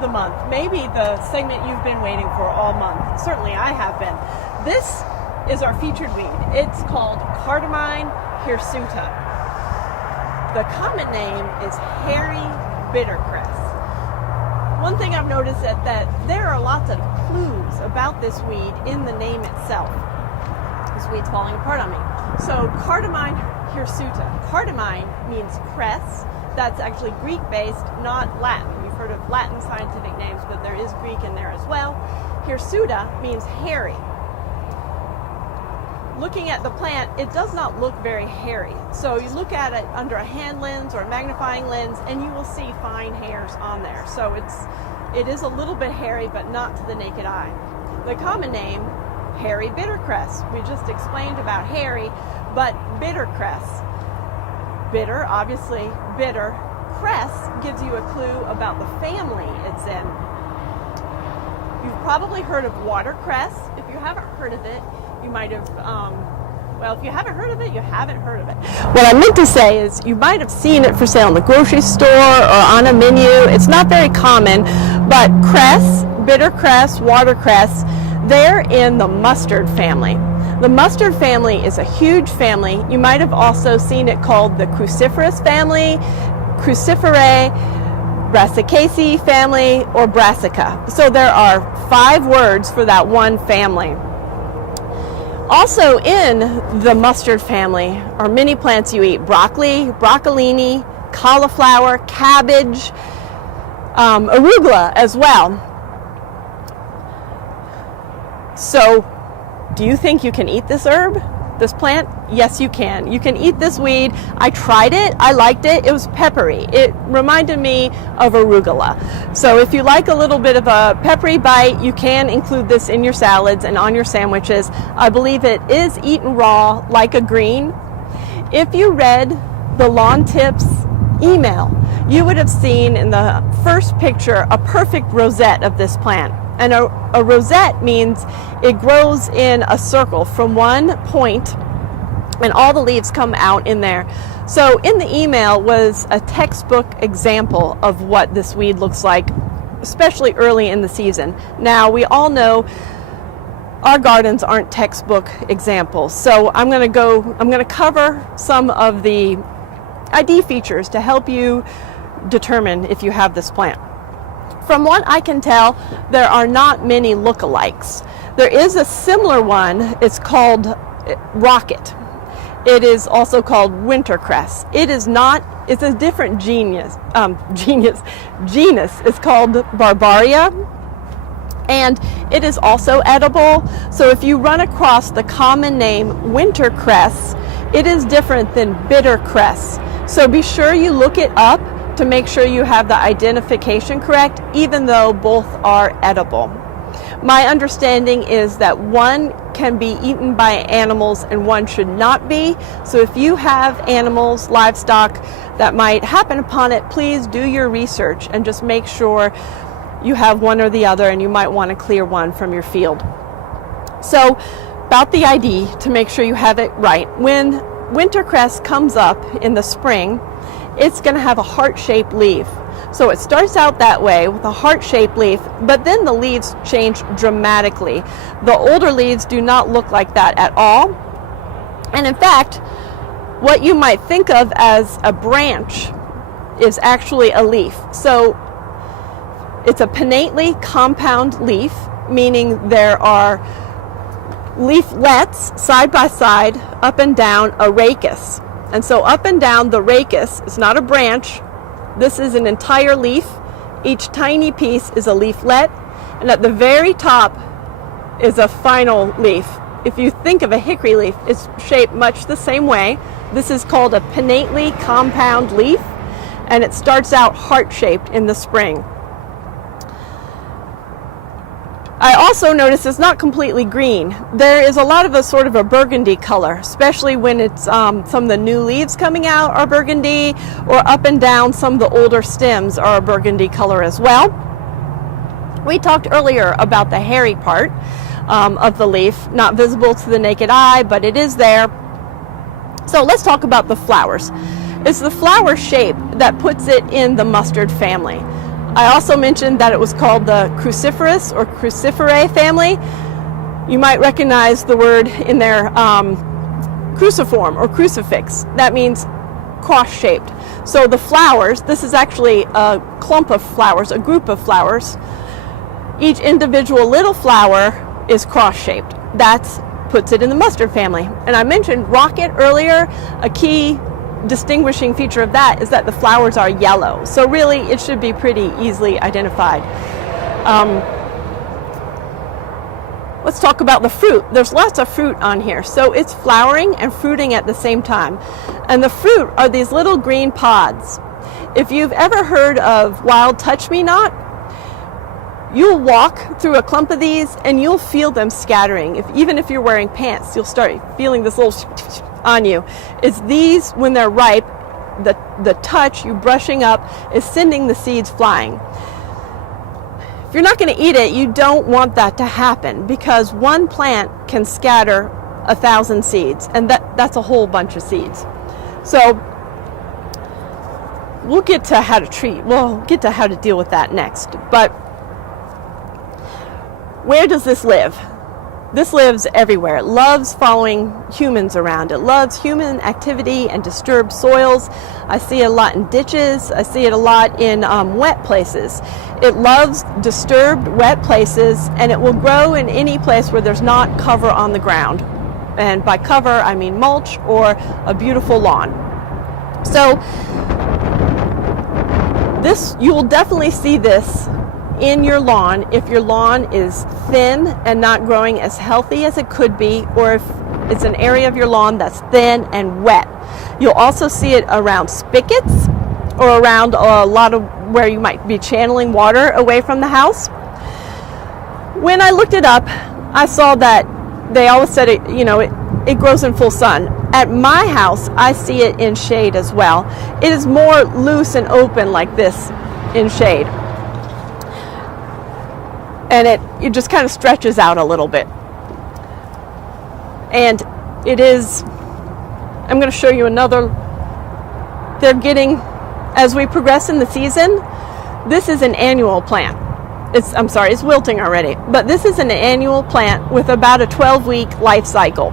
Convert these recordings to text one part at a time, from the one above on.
of the month, maybe the segment you've been waiting for all month. Certainly I have been. This is our featured weed. It's called Cardamine hirsuta. The common name is hairy bittercress. One thing I've noticed is that there are lots of clues about this weed in the name itself. This weed's falling apart on me. So Cardamine hirsuta. Cardamine means cress. That's actually Greek-based, not Latin. You've heard of Latin scientific names, but there is Greek in there as well. Hirsuta means hairy. Looking at the plant, it does not look very hairy. So you look at it under a hand lens or a magnifying lens, and you will see fine hairs on there. So it is a little bit hairy, but not to the naked eye. The common name, hairy bittercress. We just explained about hairy, but bittercress. Bitter, obviously bitter. Cress gives you a clue about the family it's in. You've probably heard of watercress. If you haven't heard of it, you might have, well, if you haven't heard of it, you haven't heard of it. What I meant to say is you might have seen it for sale in the grocery store or on a menu. It's not very common, but cress, bittercress, watercress, they're in the mustard family. The mustard family is a huge family. You might have also seen it called the cruciferous family, cruciferae, Brassicaceae family, or Brassica. So there are 5 words for that one family. Also in the mustard family are many plants you eat: broccoli, broccolini, cauliflower, cabbage, arugula as well. So, do you think you can eat this herb, this plant? Yes, you can. You can eat this weed. I tried it. I liked it. It was peppery. It reminded me of arugula. So if you like a little bit of a peppery bite, you can include this in your salads and on your sandwiches. I believe it is eaten raw like a green. If you read the Lawn Tips email, you would have seen in the first picture a perfect rosette of this plant. And a rosette means it grows in a circle from one point, and all the leaves come out in there. So in the email was a textbook example of what this weed looks like, especially early in the season. Now, we all know our gardens aren't textbook examples. So I'm going to cover some of the ID features to help you determine if you have this plant. From what I can tell, there are not many lookalikes. There is a similar one. It's called Rocket. It is also called Wintercress. It's a different genus. It's called Barbaria, and it is also edible. So if you run across the common name Wintercress, it is different than Bittercress. So be sure you look it up to make sure you have the identification correct, even though both are edible. My understanding is that one can be eaten by animals and one should not be. So if you have animals, livestock that might happen upon it, please do your research and just make sure you have one or the other, and you might want to clear one from your field. So about the ID, to make sure you have it right. When wintercress comes up in the spring, it's going to have a heart-shaped leaf. So it starts out that way with a heart-shaped leaf, but then the leaves change dramatically. The older leaves do not look like that at all. And in fact, what you might think of as a branch is actually a leaf. So it's a pinnately compound leaf, meaning there are leaflets side by side, up and down a rachis. And so up and down the rachis is not a branch. This is an entire leaf. Each tiny piece is a leaflet, and at the very top is a final leaf. If you think of a hickory leaf, it's shaped much the same way. This is called a pinnately compound leaf, and it starts out heart-shaped in the spring. I also notice it's not completely green. There is a lot of a sort of a burgundy color, especially when it's some of the new leaves coming out are burgundy, or up and down some of the older stems are a burgundy color as well. We talked earlier about the hairy part of the leaf, not visible to the naked eye, but it is there. So let's talk about the flowers. It's the flower shape that puts it in the mustard family. I also mentioned that it was called the cruciferous or cruciferae family. You might recognize the word in there, cruciform or crucifix. That means cross-shaped. So the flowers, this is actually a clump of flowers, a group of flowers. Each individual little flower is cross-shaped. That puts it in the mustard family. And I mentioned rocket earlier. A key distinguishing feature of that is that the flowers are yellow. So really it should be pretty easily identified. Let's talk about the fruit. There's lots of fruit on here. So it's flowering and fruiting at the same time. And the fruit are these little green pods. If you've ever heard of wild touch-me-not, you'll walk through a clump of these and you'll feel them scattering. Even if you're wearing pants, you'll start feeling this little on you. It's these, when they're ripe, the touch, you brushing up, is sending the seeds flying. If you're not going to eat it, you don't want that to happen, because one plant can scatter 1,000 seeds, and that's a whole bunch of seeds. So we'll get to how to deal with that next. But where does this live? This lives everywhere. It loves following humans around. It loves human activity and disturbed soils. I see it a lot in ditches. I see it a lot in wet places. It loves disturbed, wet places, and it will grow in any place where there's not cover on the ground. And by cover, I mean mulch or a beautiful lawn. So this, you will definitely see this in your lawn if your lawn is thin and not growing as healthy as it could be, or if it's an area of your lawn that's thin and wet. You'll also see it around spigots or around a lot of where you might be channeling water away from the house. When I looked it up, I saw that they always said it grows in full sun. At my house, I see it in shade as well. It is more loose and open like this in shade. And it just kind of stretches out a little bit. And it is, I'm going to show you another, they're getting, as we progress in the season, this is an annual plant. It's wilting already, but this is an annual plant with about a 12-week life cycle.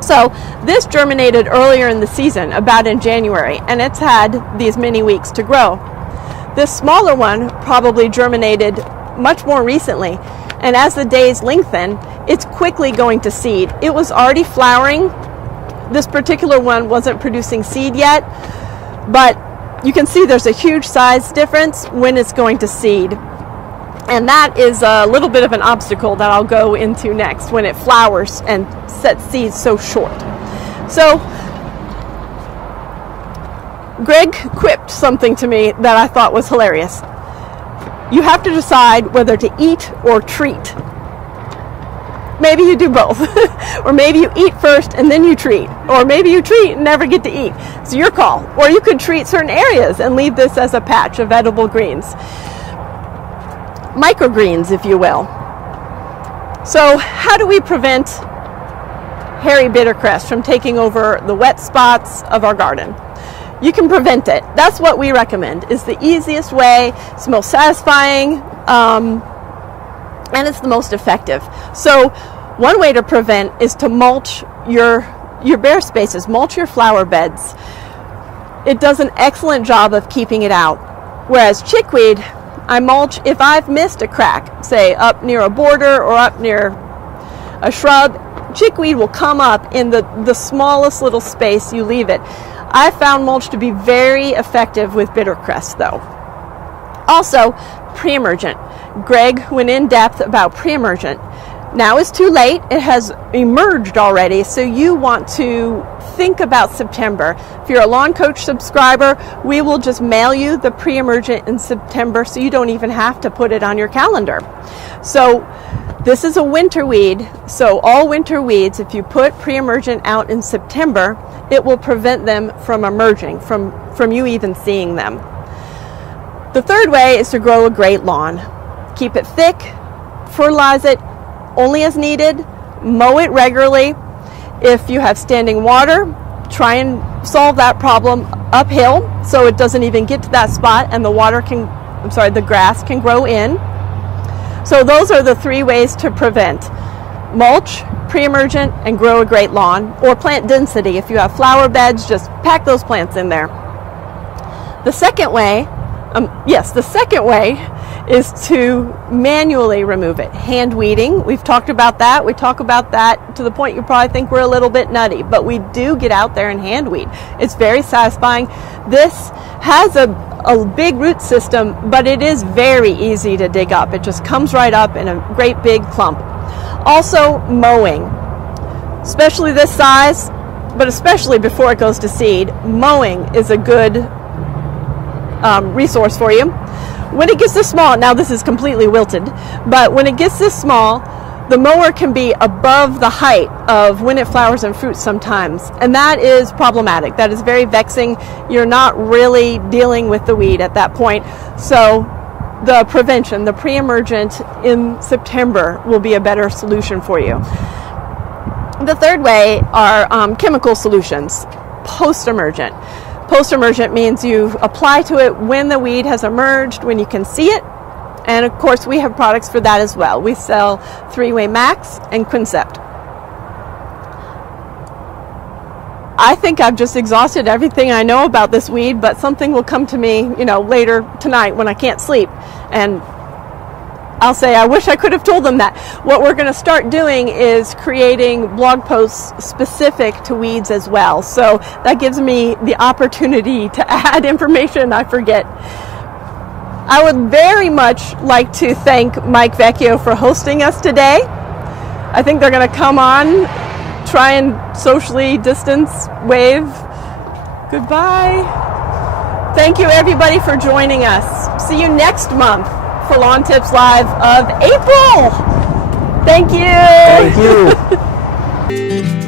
So this germinated earlier in the season, about in January, and it's had these many weeks to grow. This smaller one probably germinated much more recently, and as the days lengthen, it's quickly going to seed. It was already flowering. This particular one wasn't producing seed yet, but you can see there's a huge size difference when it's going to seed. And that is a little bit of an obstacle that I'll go into next, when it flowers and sets seeds so short. So Greg quipped something to me that I thought was hilarious. You have to decide whether to eat or treat. Maybe you do both. Or maybe you eat first and then you treat. Or maybe you treat and never get to eat. It's your call. Or you could treat certain areas and leave this as a patch of edible greens. Microgreens, if you will. So how do we prevent hairy bittercress from taking over the wet spots of our garden? You can prevent it. That's what we recommend. It's the easiest way, it's the most satisfying, and it's the most effective. So one way to prevent is to mulch your bare spaces, mulch your flower beds. It does an excellent job of keeping it out. Whereas chickweed, I mulch if I've missed a crack, say up near a border or up near a shrub. Chickweed will come up in the smallest little space you leave it. I found mulch to be very effective with bittercress, though. Also, pre-emergent. Greg went in depth about pre-emergent. Now is too late. It has emerged already, so you want to think about September. If you're a Lawn Coach subscriber, we will just mail you the pre-emergent in September, so you don't even have to put it on your calendar. So this is a winter weed, so all winter weeds, if you put pre-emergent out in September, it will prevent them from emerging, from you even seeing them. The third way is to grow a great lawn. Keep it thick, fertilize it only as needed, mow it regularly. If you have standing water, try and solve that problem uphill so it doesn't even get to that spot and the water can the grass can grow in. So those are the 3 ways to prevent: mulch, pre-emergent, and grow a great lawn. Or plant density. If you have flower beds, just pack those plants in there. The second way, is to manually remove it. Hand weeding, we've talked about that. We talk about that to the point you probably think we're a little bit nutty, but we do get out there and hand weed. It's very satisfying. This has a big root system, but it is very easy to dig up. It just comes right up in a great big clump. Also, mowing, especially this size, but especially before it goes to seed. Mowing is a good resource for you. When it gets this small, now this is completely wilted, but when it gets this small, the mower can be above the height of when it flowers and fruits sometimes, and that is problematic. That is very vexing. You're not really dealing with the weed at that point. So the prevention, the pre-emergent in September, will be a better solution for you. The third way are chemical solutions, post-emergent. Post-emergent means you apply to it when the weed has emerged, when you can see it. And of course, we have products for that as well. We sell 3-Way Max and Quincept. I think I've just exhausted everything I know about this weed, but something will come to me, later tonight when I can't sleep. And I'll say, I wish I could have told them that. What we're going to start doing is creating blog posts specific to weeds as well. So that gives me the opportunity to add information I forget. I would very much like to thank Mike Vecchio for hosting us today. I think they're going to come on, try and socially distance, wave. Goodbye. Thank you everybody for joining us. See you next month for Lawn Tips Live of April. Thank you. Thank you.